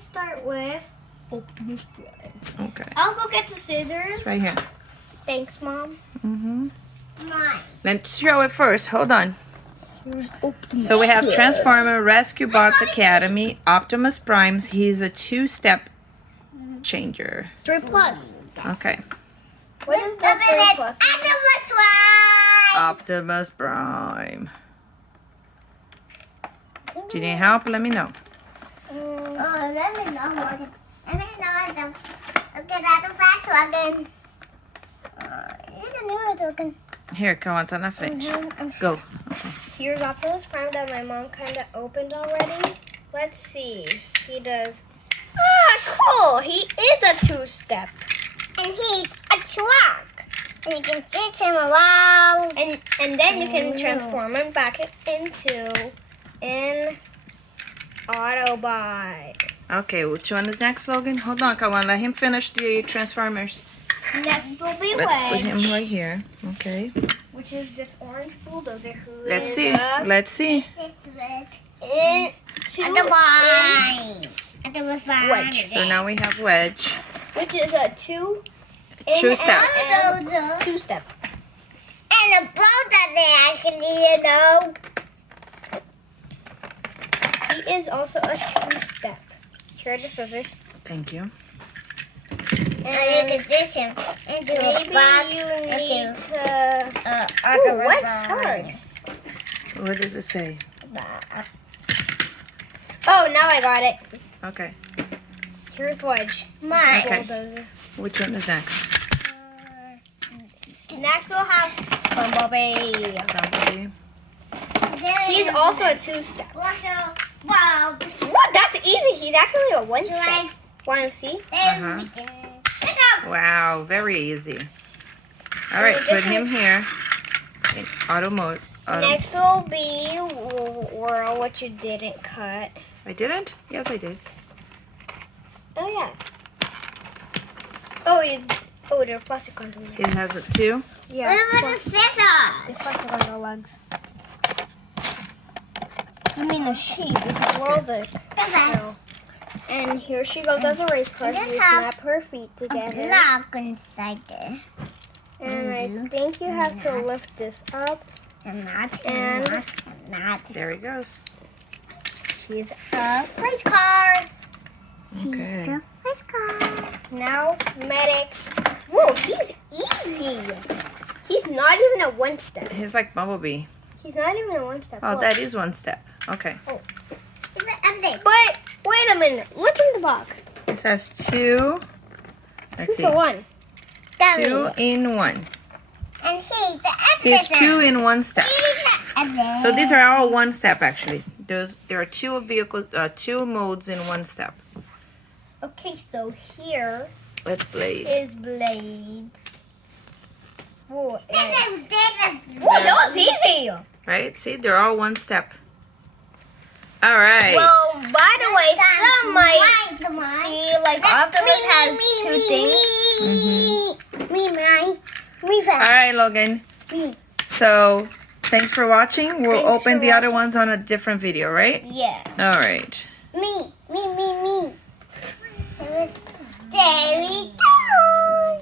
start with Optimus Prime. Okay. I'll go get the scissors. It's right here. Thanks, Mom. Mm-hmm. Mine. Let's show it first. Hold on. Here's Optimus. So we have Transformer Rescue Bots Academy, Optimus Primes. He's a 2-step changer. 3+. Okay. What is the 3+? Optimus Prime. Optimus Prime. Do you need help? Let me know. Oh, let me know what. Let me know the. Okay, that's the fast wagon. You don't know what wagon. Here, go on na frente. Go. Okay. Here's Optimus Prime that my mom kind of opened already. Let's see. He does. Cool. He is a 2-step. And he's a truck. And you can chase him around. And then you can transform him back into an Autobot. Okay, which one is next, Logan? Hold on, come on. Let him finish the Transformers. Next will be Let's put him Wedge, right here. Okay. which is this orange bulldozer who Let's is see. a Let's see. Optimus Prime. Wedge. So now we have Wedge. which is a 2 2-step. and 2-step. And a boat that they actually, you know. He is also a 2-step. Here are the scissors. Thank you. And you can dish him into a Maybe box. you need Into to. Optimus Wedge Prime. hard. What does it say? Oh, now I got it. Okay. Here's Wedge. Mine. Okay. Bulldozer. Which one is next? Next we'll have Bumblebee. Bumblebee. He's also a 2-step. Also, wow. What? That's easy. He's actually a 1-step. Like Want to see? Uh-huh. Wow, very easy. All right, put him here in auto mode. Next will be Whirl, what you didn't cut. I didn't? Yes, I did. Oh yeah. Oh, there are plastic on the legs. It has it too. Yeah. What about the scissors? There's plastic on the legs. You mean a sheep? Because Whirl's a so. And here she goes as a race car. Just You have snap her feet A together. block inside there. And I think you have to lift this up. And not, And- and not. There he goes. She's a race car. Okay. So, let's go. Now, medics. Whoa, he's easy. He's not even a 1-step. He's like Bumblebee. He's not even a 1-step. Oh, Look. that is 1 step. Okay. It's an update. But wait a minute. Look in the box. It says 2. Let's 2 see. for 1. 2 in 1. And he's the update. He's 2 in 1 step. He's the update. So these are all 1 step actually. There are 2 vehicles, 2 modes in 1 step. Okay, so here Let's blade. is Blades. Whoa, This is whoa, that was easy. Right? See, they're all 1 step. All right. Well, by the way, some might see like Optimus has 2 things. Me, All right, Logan. Me. So, thanks for watching. We'll Thanks open for the other ones on a different video, right? Yeah. All right. Me. There we go.